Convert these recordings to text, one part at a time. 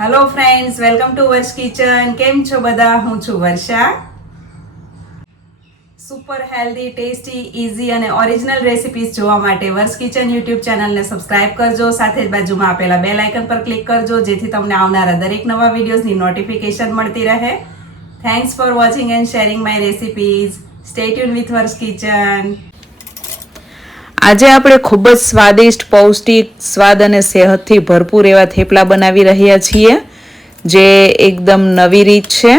Hello friends, welcome to વર્ષ kitchen. કેમ છો બધા? હું છું વર્ષા. સુપર હેલ્ધી, ટેસ્ટી, ઇઝી અને ઓરિજિનલ રેસિપીઝ જોવા માટે વર્ષ કિચન યુટ્યુબ ચેનલને સબસ્ક્રાઇબ કરજો. સાથે જ બાજુમાં આપેલા બેલ આઇકન પર ક્લિક કરજો, જેથી તમને આવનારા દરેક નવા વિડીયોઝની નોટિફિકેશન મળતી રહે. Thanks for watching and sharing my recipes. Stay tune with વર્ષ કિચન. આજે આપણે ખૂબ જ સ્વાદિષ્ટ, પૌષ્ટિક, સ્વાદ અને સેહતથી ભરપૂર એવા થેપલા બનાવી રહ્યા છીએ, જે એકદમ નવી રીત છે.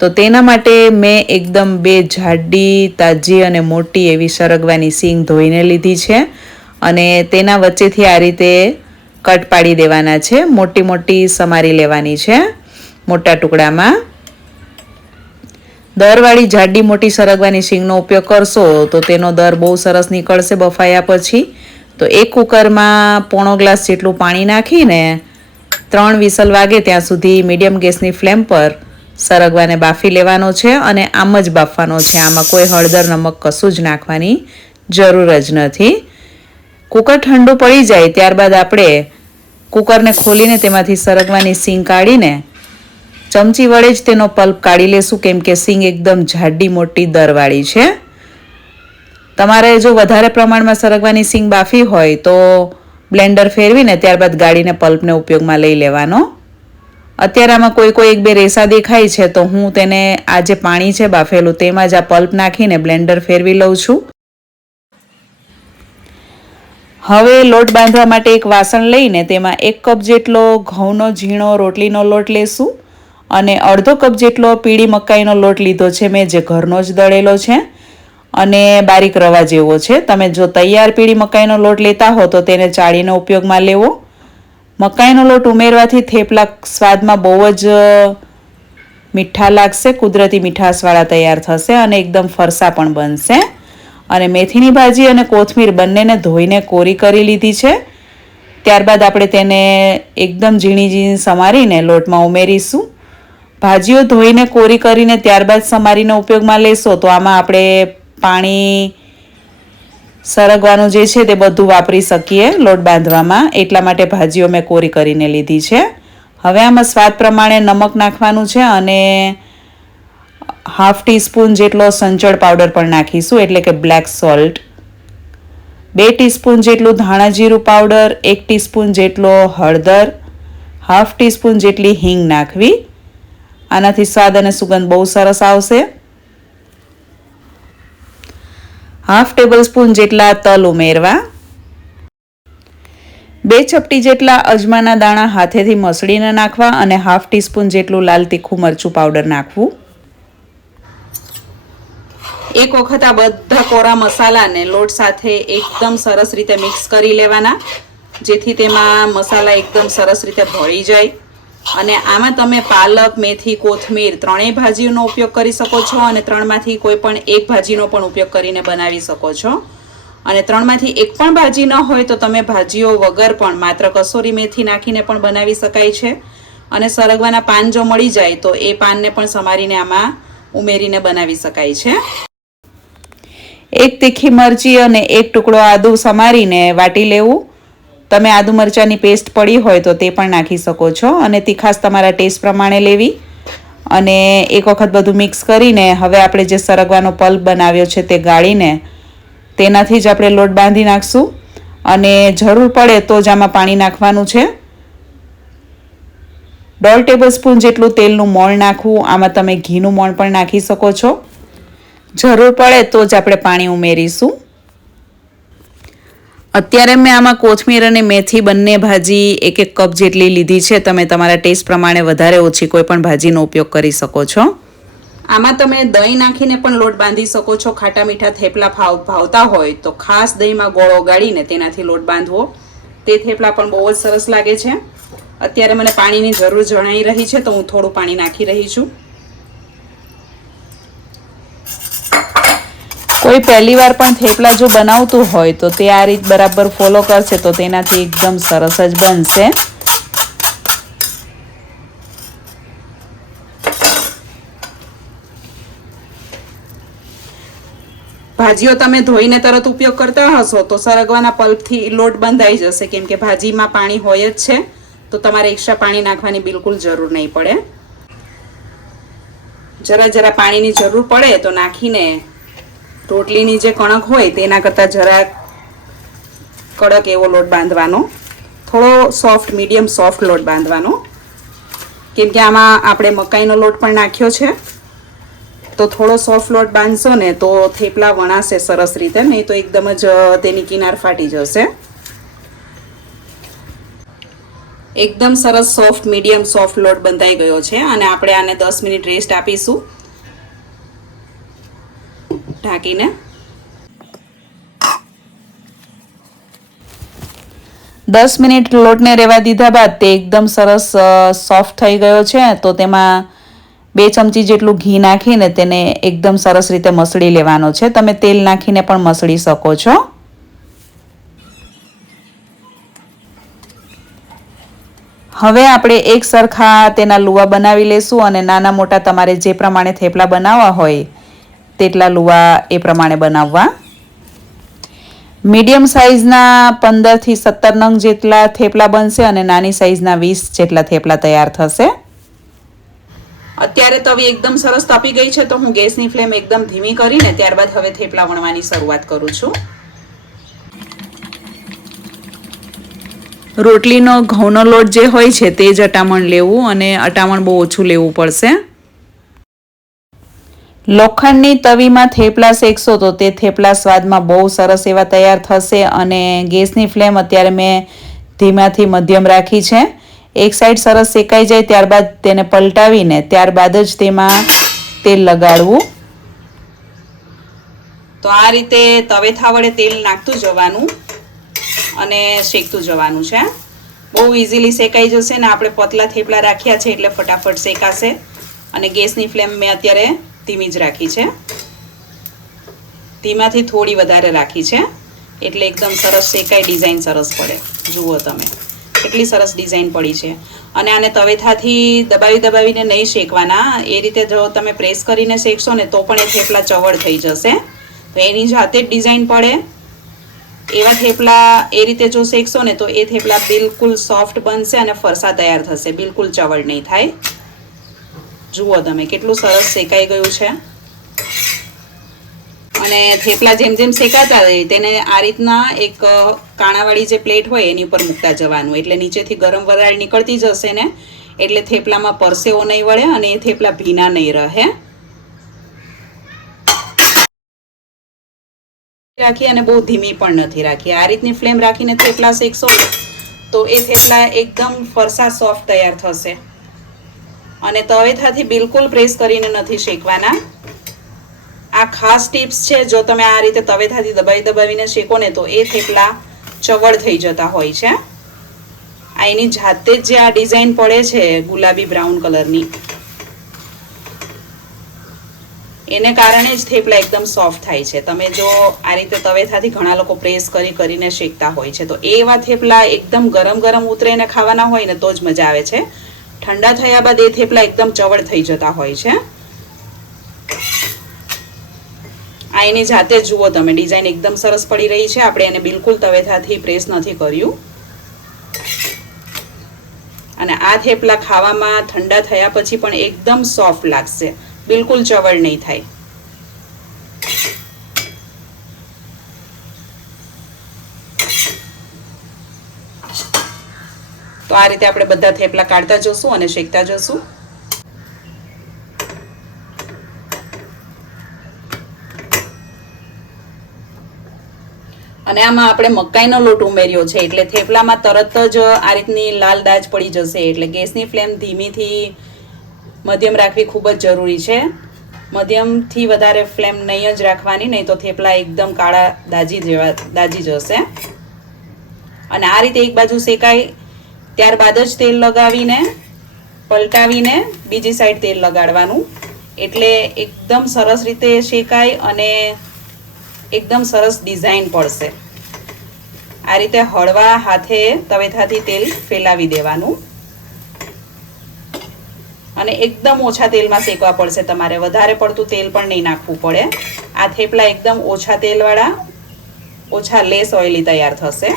તો તેના માટે મેં એકદમ 2 જાડી, તાજી અને મોટી એવી સરગવાની સિંગ ધોઈને લીધી છે અને તેના વચ્ચેથી આ રીતે કટ પાડી દેવાના છે. મોટી મોટી સમારી લેવાની છે મોટા ટુકડામાં. દરવાળી જાડી મોટી સરગવાની સિંગનો ઉપયોગ કરશો તો તેનો દર બહુ સરસ નીકળશે બફાયા પછી. તો એક કુકરમાં પોણો ગ્લાસ જેટલું પાણી નાખીને 3 વિસલ વાગે ત્યાં સુધી મીડિયમ ગેસની ફ્લેમ પર સરગવાને બાફી લેવાનો છે અને આમ જ બાફવાનો છે. આમાં કોઈ હળદર, નમક કશું જ નાખવાની જરૂર જ નથી. કુકર ઠંડુ પડી જાય ત્યારબાદ આપણે કુકરને ખોલીને તેમાંથી સરગવાની સિંગ કાઢીને ચમચી વડે જ તેનો પલ્પ કાઢી લેશું, કેમ કે સિંગ એકદમ જાડી મોટી દરવાળી છે. તમારે જો વધારે પ્રમાણમાં સરગવાની સિંગ બાફી હોય તો બ્લેન્ડર ફેરવીને ત્યારબાદ ગાળીને પલ્પને ઉપયોગમાં લઈ લેવાનો. અત્યારે આમાં કોઈ એક બે રેસા દેખાય છે, તો હું તેને આ જે પાણી છે બાફેલું તેમાં જ આ પલ્પ નાખીને બ્લેન્ડર ફેરવી લઉં છું. હવે લોટ બાંધવા માટે એક વાસણ લઈને તેમાં 1 કપ જેટલો ઘઉંનો ઝીણો રોટલીનો લોટ લેશું અને અડધો કપ જેટલો પીળી મકાઈનો લોટ લીધો છે મેં, જે ઘરનો જ દળેલો છે અને બારીક રવા જેવો છે. તમે જો તૈયાર પીળી મકાઈનો લોટ લેતા હો તો તેને ચાળીને ઉપયોગમાં લેવો. મકાઈનો લોટ ઉમેરવાથી થેપલા સ્વાદમાં બહુ જ મીઠા લાગશે, કુદરતી મીઠાશવાળા તૈયાર થશે અને એકદમ ફરસા પણ બનશે. અને મેથીની ભાજી અને કોથમીર બંનેને ધોઈને કોરી કરી લીધી છે. ત્યારબાદ આપણે તેને એકદમ ઝીણી ઝીણી સમારીને લોટમાં ઉમેરીશું. ભાજીઓ ધોઈને કોરી કરીને ત્યારબાદ સમારીને ઉપયોગમાં લેશો તો આમાં આપણે પાણી સરગવાનું જે છે તે બધું વાપરી શકીએ લોટ બાંધવામાં. એટલા માટે ભાજીઓ મેં કોરી કરીને લીધી છે. હવે આમાં સ્વાદ પ્રમાણે નમક નાખવાનું છે અને 1/2 ટીસ્પૂન જેટલો સંચળ પાવડર પણ નાખીશું, એટલે કે બ્લેક સોલ્ટ. 2 ટીસ્પૂન જેટલું ધાણા જીરું પાવડર, 1 ટીસ્પૂન જેટલો હળદર, 1/2 ટીસ્પૂન જેટલી હિંગ નાખવી. આનાથી સ્વાદ અને સુગંધ બહુ સરસ આવશે. 1/2 ટેબલસ્પૂન જેટલા તલ ઉમેરવા. 2 ચપટી જેટલા અજમાના દાણા હાથેથી મસળીને નાખવા અને 1/2 ટીસ્પૂન જેટલું લાલ તીખું મરચું પાવડર નાખવું. એક વખત આ બધા કોરા મસાલાને લોટ સાથે એકદમ સરસ રીતે મિક્સ કરી લેવાના, જેથી તેમાં મસાલા એકદમ સરસ રીતે ભળી જાય. અને આમાં તમે પાલક, મેથી, કોથમીર ત્રણેય ભાજીનો ઉપયોગ કરી શકો છો અને 3માંથી કોઈ પણ એક ભાજીનો પણ ઉપયોગ કરીને બનાવી શકો છો. અને 3માંથી એક પણ ભાજી ન હોય તો તમે ભાજીઓ વગર પણ માત્ર કસૂરી મેથી નાખીને પણ બનાવી શકાય છે. અને સરગવાના પાન જો મળી જાય તો એ પાનને પણ સમારીને આમાં ઉમેરીને બનાવી શકાય છે. 1 તીખી મરચી અને 1 ટુકડો આદુ સમારીને વાટી લેવું. તમે આદુ મરચાંની પેસ્ટ પડી હોય તો તે પણ નાખી શકો છો અને તીખાશ તમારા ટેસ્ટ પ્રમાણે લેવી. અને એક વખત બધું મિક્સ કરીને હવે આપણે જે સરગવાનો પલ્પ બનાવ્યો છે તે ગાળીને તેનાથી જ આપણે લોટ બાંધી નાખશું. અને જરૂર પડે તો જ આમાં પાણી નાખવાનું છે. 1/2 ટેબલસ્પૂન જેટલું તેલનું મોણ નાખવું. આમાં તમે ઘીનું મોણ પણ નાખી શકો છો. જરૂર પડે તો જ આપણે પાણી ઉમેરીશું. અત્યારે મેં આમાં કોથમીર અને મેથી બંને ભાજી 1 કપ જેટલી લીધી છે. તમે તમારા ટેસ્ટ પ્રમાણે વધારે ઓછી કોઈ પણ ભાજીનો ઉપયોગ કરી શકો છો. આમાં તમે દહીં નાખીને પણ લોટ બાંધી શકો છો. ખાટા મીઠા થેપલા ભાવતા હોય તો ખાસ દહીંમાં ગોળ ઓગાળીને તેનાથી લોટ બાંધવો. તે થેપલા પણ બહુ જ સરસ લાગે છે. અત્યારે મને પાણીની જરૂર જણાઈ રહી છે તો હું થોડું પાણી નાખી રહી છું. કોઈ પહેલી વાર પણ થેપલા જો બનાવતું હોય તો તે આ રીત બરાબર ફોલો કરશે તો તેનાથી એકદમ સરસ જ બનશે. ભાજીઓ તમે ધોઈને તરત ઉપયોગ કરતા હશો તો સરગવાના પલ્પથી લોટ બંધાઈ જશે, કેમ કે ભાજીમાં પાણી હોય જ છે. તો તમારે એક્સ્ટ્રા પાણી નાખવાની બિલકુલ જરૂર નહીં પડે. જરા પાણીની જરૂર પડે તો નાખીને રોટલીની જે કણક હોય તેના કરતાં જરા કડક એવો લોટ બાંધવાનો, થોડો સોફ્ટ, મીડિયમ સોફ્ટ લોટ બાંધવાનો, કેમ કે આમાં આપણે મકાઈનો લોટ પણ નાખ્યો છે. તો થોડો સોફ્ટ લોટ બાંધશો ને તો થેપલા વણાશે સરસ રીતે, નહીં તો એકદમ જ તેની કિનાર ફાટી જશે. એકદમ સરસ સોફ્ટ, મીડિયમ સોફ્ટ લોટ બંધાઈ ગયો છે અને આપણે આને 10 મિનિટ રેસ્ટ આપીશું ઢાંકીને. દસ મિનિટ લોટને રહેવા દીધા બાદ તે એકદમ સરસ સોફ્ટ થઈ ગયો છે. તો તેમાં 2 ચમચી જેટલું ઘી નાખીને તેને એકદમ સરસ રીતે મસળી લેવાનો છે. તમે તેલ નાખીને પણ મસળી શકો છો. હવે આપણે એક સરખા તેના લુવા બનાવી લેશું અને નાના મોટા તમારે જે પ્રમાણે થેપલા બનાવવા હોય તેટલા લુવા એ પ્રમાણે બનાવવા. મીડિયમ સાઇઝના 15 થી 17 નંગ જેટલા થેપલા બનશે અને નાની સાઇઝના 20 જેટલા થેપલા તૈયાર થશે. અત્યારે તવી એકદમ સરસ તપી ગઈ છે તો હું ગેસની ફ્લેમ એકદમ ધીમી કરીને ત્યારબાદ હવે થેપલા વણવાની શરૂઆત કરું છું. રોટલીનો ઘઉંનો લોટ જે હોય છે તે જ અટામણ લેવું અને અટામણ બહુ ઓછું લેવું પડશે. લોખંડની તવીમાં થેપલા શેકશો તો તે થેપલા સ્વાદમાં બહુ સરસ એવા તૈયાર થશે. અને ગેસની ફ્લેમ અત્યારે મેં ધીમાથી મધ્યમ રાખી છે. એક સાઈડ સરસ શેકાઈ જાય ત્યારબાદ તેને પલટાવીને ત્યારબાદ જ તેમાં તેલ લગાડવું. તો આ રીતે તવેથા વડે તેલ નાખતું જવાનું અને શેકતું જવાનું છે. બહુ ઇઝીલી શેકાઈ જશે ને આપણે પતલા થેપલા રાખ્યા છે એટલે ફટાફટ શેકાશે. અને ગેસની ફ્લેમ મેં અત્યારે ધીમી જ રાખી છે, ધીમાથી થોડી વધારે રાખી છે એટલે એકદમ સરસ શેકાઈ, ડિઝાઇન સરસ પડે. જુઓ તમે કેટલી સરસ ડિઝાઇન પડી છે. અને આને તવેથાથી દબાવીને નહીં શેકવાના. એ રીતે જો તમે પ્રેસ કરીને શેકશો ને તો પણ એ થેપલા ચવડ થઈ જશે. તો એની જાતે જ ડિઝાઇન પડે એવા થેપલા એ રીતે જો શેકશો ને તો એ થેપલા બિલકુલ સોફ્ટ બનશે અને ફરસા તૈયાર થશે, બિલકુલ ચવડ નહીં થાય. જુઓ તમે કેટલું સરસ શેકાઈ ગયું છે. અને થેપલા જેમ જેમ શેકાતા રહે તેને આ રીતના એક કાણાવાળી જે પ્લેટ હોય એની ઉપર મૂકતા જવાનું, એટલે નીચેથી ગરમ વરાળ નીકળતી જશે ને એટલે થેપલામાં પરસેવો નહીં વળે અને એ થેપલા ભીના નહીં રહે. રાખી અને બહુ ધીમી પણ નથી રાખી. આ રીતની ફ્લેમ રાખીને થેપલા શેકશો તો એ થેપલા એકદમ ફરસા સોફ્ટ તૈયાર થશે. અને તવેથાથી બિલકુલ પ્રેસ કરીને નથી શેકવાના. આ ખાસ ટિપ્સ છે. જો તમે આ રીતે તવેથાથી દબાવીને શેકો ને તો એ થેપલા ચવડ થઈ જતા હોય છે. આ એની જાતે જ જે આ ડિઝાઇન પડે છે ગુલાબી બ્રાઉન કલરની, એને કારણે જ થેપલા એકદમ સોફ્ટ થાય છે. તમે જો આ રીતે તવેથાથી ઘણા લોકો પ્રેસ કરીને શેકતા હોય છે તો એવા થેપલા એકદમ ગરમ ઉતરે ને ખાવાના હોય ને તો જ મજા આવે છે. ઠંડા થયા બાદ એ થેપલા એકદમ ચવડ થઈ જતા હોય છે. આ એની જાતે જ જુઓ તમે ડિઝાઇન એકદમ સરસ પડી રહી છે. આપણે એને બિલકુલ તવેથાથી પ્રેસ નથી કર્યું. અને આ થેપલા ખાવામાં ઠંડા થયા પછી પણ એકદમ સોફ્ટ લાગશે, બિલકુલ ચવડ નહીં થાય. તો આ રીતે આપણે બધા થેપલા કાઢતા જશું અને શેકતા જશું. અને આમાં આપણે મકાઈનો લોટ ઉમેર્યો છે એટલે થેપલામાં તરત જ આ રીતની લાલ દાજ પડી જશે. એટલે ગેસની ફ્લેમ ધીમીથી મધ્યમ રાખવી ખૂબ જ જરૂરી છે. મધ્યમથી વધારે ફ્લેમ નહીં જ રાખવાની, નહીં તો થેપલા એકદમ કાળા દાજી જશે. અને આ રીતે એક બાજુ શેકાય ત્યારબાદ જ તેલ લગાવીને પલટાવીને બીજી સાઈડ તેલ લગાડવાનું, એટલે એકદમ સરસ રીતે શેકાય અને એકદમ સરસ ડિઝાઇન પડશે. આ રીતે હળવા હાથે તવેથાથી તેલ ફેલાવી દેવાનું અને એકદમ ઓછા તેલમાં શેકવા પડશે. તમારે વધારે પડતું તેલ પણ નહીં નાખવું પડે. આ થેપલા એકદમ ઓછા તેલવાળા, ઓછા લેસ ઓઇલી તૈયાર થશે.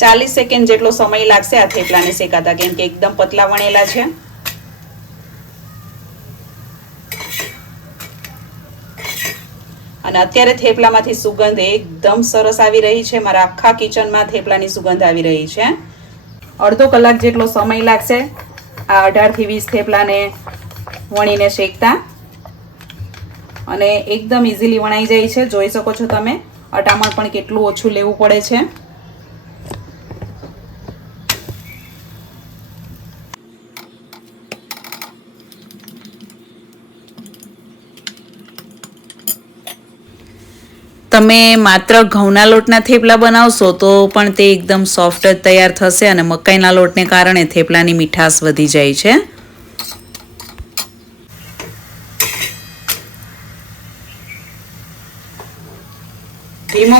40 સેકન્ડ જેટલો સમય લાગશે આ થેપલાને શેકાતા, કેમ કે એકદમ પતલા વણેલા છે. અને અત્યારે થેપલામાંથી સુગંધ એકદમ સરસ આવી રહી છે. મારા આખા કિચનમાં થેપલાની સુગંધ આવી રહી છે. અડધો કલાક જેટલો સમય લાગશે આ 18 થી 20 થેપલાને વણીને શેકતા. અને એકદમ ઇઝીલી વણાઈ જાય છે. જોઈ શકો છો તમે, અટામણ પણ કેટલું ઓછું લેવું પડે છે. તમે માત્ર ઘઉંના લોટના થેપલા બનાવશો તો પણ તે એકદમ સોફ્ટ જ તૈયાર થશે અને મકાઈના લોટને કારણે થેપલાની મીઠાશ વધી જાય છે. ધીમો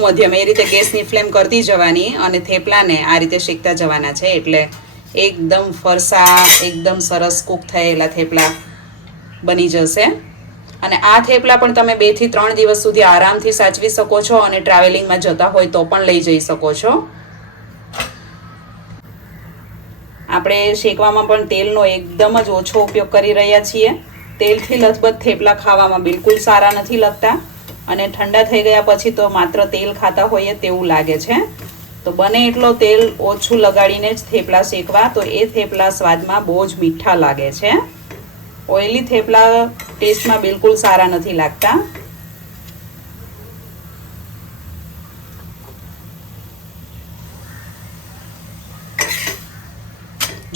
મધ્યમ એ રીતે ગેસની ફ્લેમ કરતી જવાની અને થેપલાને આ રીતે શેકતા જવાના છે. એટલે એકદમ ફરસા, એકદમ સરસ કૂક થયેલા થેપલા બની જશે. અને આ થેપલા પણ તમે 2 થી 3 દિવસ સુધી આરામથી સાચવી શકો છો અને ટ્રાવેલિંગમાં જતા હોય તો પણ લઈ જઈ શકો છો. આપણે શેકવામાં પણ તેલનો એકદમ જ ઓછો ઉપયોગ કરી રહ્યા છીએ. તેલથી લથબથ થેપલા ખાવામાં બિલકુલ સારા નથી લાગતા અને ઠંડા થઈ ગયા પછી તો માત્ર તેલ ખાતા હોઈએ તેવું લાગે છે. તો બને એટલો તેલ ઓછું લગાડીને જ થેપલા શેકવા, તો એ થેપલા સ્વાદમાં બહુ જ મીઠા લાગે છે. ઓઇલી થેપલા ટેસ્ટમાં બિલકુલ સારા નથી લાગતા.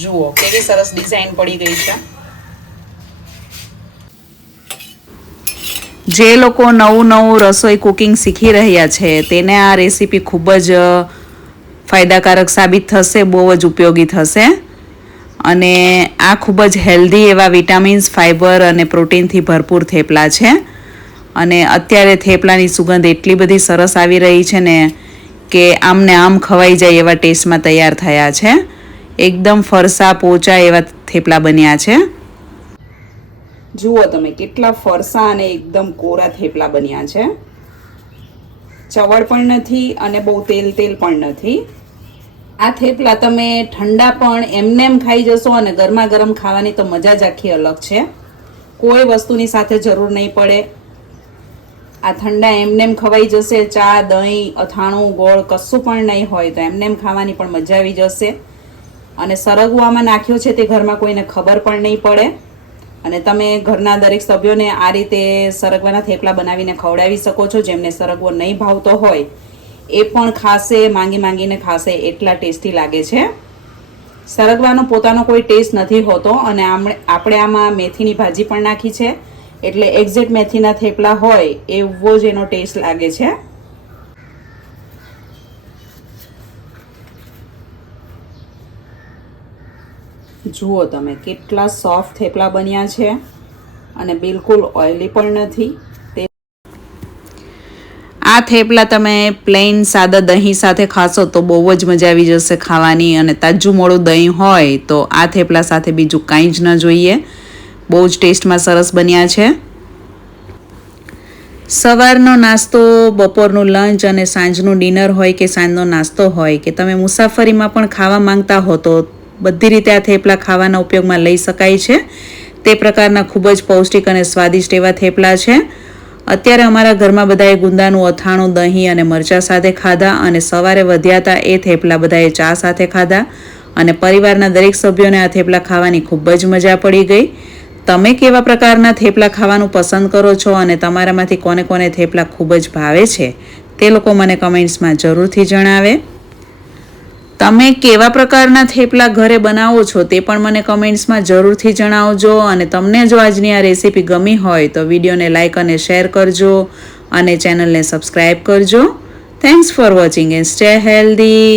જુઓ કેવી સરસ ડિઝાઇન પડી ગઈ છે. જે લોકો નવું રસોઈ કુકિંગ શીખી રહ્યા છે તેને આ રેસીપી ખૂબ જ ફાયદાકારક સાબિત થશે, બહુ જ ઉપયોગી થશે. અને આ ખૂબ જ હેલ્ધી એવા વિટામિન્સ, ફાઇબર અને પ્રોટીનથી ભરપૂર થેપલા છે. અને અત્યારે થેપલાની સુગંધ એટલી બધી સરસ આવી રહી છે ને કે આમને આમ ખવાઈ જાય એવા ટેસ્ટમાં તૈયાર થયા છે. એકદમ ફરસા પોચા એવા થેપલા બન્યા છે. જુઓ તમે કેટલા ફરસા અને એકદમ કોરા થેપલા બન્યા છે. ચવડ પણ નથી અને બહુ તેલ પણ નથી. આ થેપલા તમે ઠંડા પણ એમનેમ ખાઈ જશો અને ગરમા ગરમ ખાવાની તો મજા જ આખી અલગ છે. કોઈ વસ્તુની સાથે જરૂર નહીં પડે. આ ઠંડા એમનેમ ખવાઈ જશે. ચા, દહીં, અથાણું, ગોળ કશું પણ નહીં હોય તો એમનેમ ખાવાની પણ મજા આવી જશે. અને સરગવો આમાં નાખ્યો છે તે ઘરમાં કોઈને ખબર પણ નહીં પડે. અને તમે ઘરના દરેક સભ્યોને આ રીતે સરગવાના થેપલા બનાવીને ખવડાવી શકો છો. જેમને સરગવો નહીં ભાવતો હોય એ પણ ખાશે, માંગીને ખાશે, એટલા ટેસ્ટી લાગે છે. સરગવાનો પોતાનો કોઈ ટેસ્ટ નથી હોતો અને આપણે આમાં મેથીની ભાજી પણ નાખી છે એટલે એક્ઝેક્ટ મેથીના થેપલા હોય એવો જ એનો ટેસ્ટ લાગે છે. જુઓ તમે કેટલા સોફ્ટ થેપલા બન્યા છે અને બિલકુલ ઓઇલી પણ નથી. આ થેપલા તમે પ્લેન સાદા દહીં સાથે ખાશો તો બહુ જ મજા આવી જશે ખાવાની. અને તાજું મોળું દહીં હોય તો આ થેપલા સાથે બીજું કાંઈ જ ન જોઈએ. બહુ જ ટેસ્ટમાં સરસ બન્યા છે. સવારનો નાસ્તો, બપોરનું લંચ અને સાંજનું ડિનર હોય કે સાંજનો નાસ્તો હોય કે તમે મુસાફરીમાં પણ ખાવા માંગતા હો તો બધી રીતે આ થેપલા ખાવાના ઉપયોગમાં લઈ શકાય છે. તે પ્રકારના ખૂબ જ પૌષ્ટિક અને સ્વાદિષ્ટ એવા થેપલા છે. અત્યારે અમારા ઘરમાં બધાએ ગુંદાનું અથાણું, દહીં અને મરચાં સાથે ખાધા અને સવારે વધ્યા હતા એ થેપલા બધાએ ચા સાથે ખાધા અને પરિવારના દરેક સભ્યોને આ થેપલા ખાવાની ખૂબ જ મજા પડી ગઈ. તમે કેવા પ્રકારના થેપલા ખાવાનું પસંદ કરો છો અને તમારામાંથી કોને કોને થેપલા ખૂબ જ ભાવે છે તે લોકો મને કમેન્ટ્સમાં જરૂરથી જણાવે. તમે કેવા પ્રકારના થેપલા ઘરે બનાવો છો તે પણ મને કમેન્ટ્સમાં જરૂરથી જણાવજો. અને તમને જો આજની આ રેસીપી ગમી હોય તો વિડીયોને લાઇક અને શેર કરજો અને ચેનલને સબસ્ક્રાઈબ કરજો. Thanks for watching and stay healthy.